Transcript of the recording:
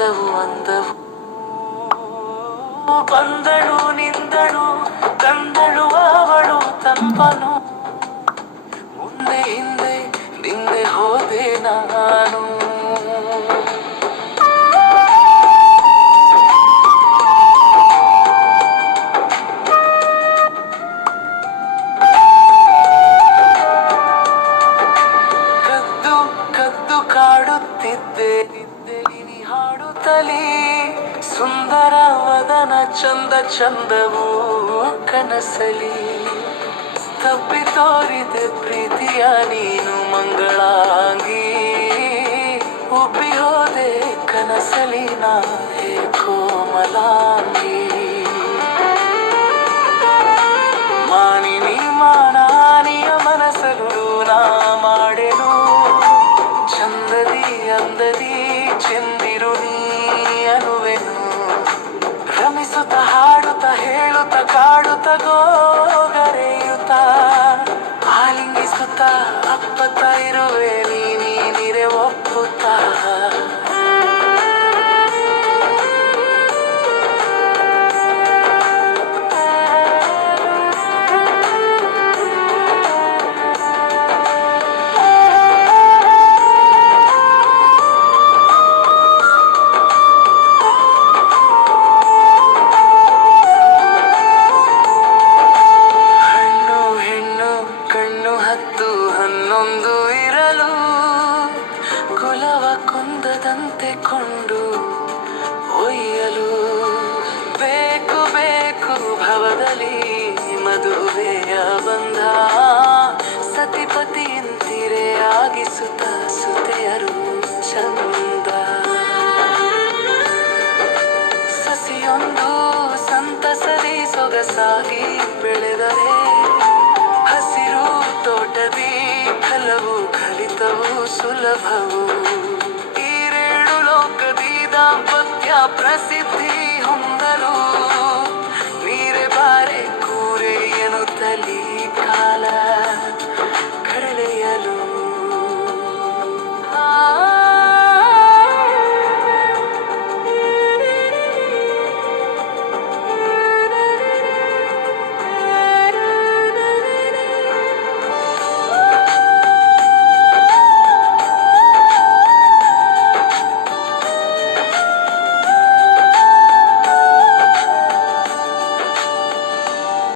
ಚಂದವು ಅಂದವು. ಬಂದಳು ನಿಂದಳು ತಂದಳು ಅವಳು ತಂಪನು. ಮುಂದೆ ಹಿಂದೆ ನಿಂದೆ ಹೋದೆ ನಾನು. ಕದ್ದು ಕದ್ದು ಕಾಡುತ್ತಿದ್ದೆ ನಿನ್ನೆ ಹಾಡುತ್ತಲೇ. ಸುಂದರ ವದನ ಚಂದ ಚಂದವು ಕನಸಲಿ. ತಪ್ಪಿ ತೋರಿದೆ ಪ್ರೀತಿಯ ನೀನು ಮಂಗಳಾಂಗಿ. ಉಬ್ಬಿ ಹೋದೆ ಕನಸಲಿ ನಾ ಹೇ ಕೋಮಲಾಂಗಿ. ಮಾನಿನಿ ಮಾನಾನಿಯ ಮನಸ್ಸಲು ನಾ ಮಾಡೆನು. ಚಂದದಿ ಅಂದದಿ ಚೆಂದಿರು ನೀ ಅನುವೆನು. ರಮಿಸುತ್ತ ಹಾಡುತ್ತ ಹೇಳುತ್ತ ಕಾಡುತ್ತ ಗೋಗರೆಯುತ್ತ ಆಲಿಂಗಿಸುತ್ತ ಅಪ್ಪತ್ತ ಇರುವೆ ನೀನಿರೆ ಒಪ್ಪುತ್ತ. ಹನ್ನೊಂದು ಇರಲು ಕುಲವ ಕುಂದದಂತೆ ಕೊಂಡು ಒಯ್ಯಲು. ಬೇಕು ಬೇಕು ಭವದಲ್ಲಿ ಮದುವೆಯ ಬಂಧ. ಸತಿಪತಿಯಂತಿರೆ ಆಗಿಸುತ್ತ ಸುತೆಯರು ಚಂದ. ಸಸಿಯೊಂದು ಸಂತಸದಿ ಸೊಗಸಾಗಿ ಬೆಳೆದರೆ ಹಸಿರು ತೋಟದಿ ಹಲವು ಕಲಿತವು ಸುಲಭವು. ಈರೇಳು ಲೋಕದಿ ದಾಂಪತ್ಯ ಪ್ರಸಿದ್ಧಿ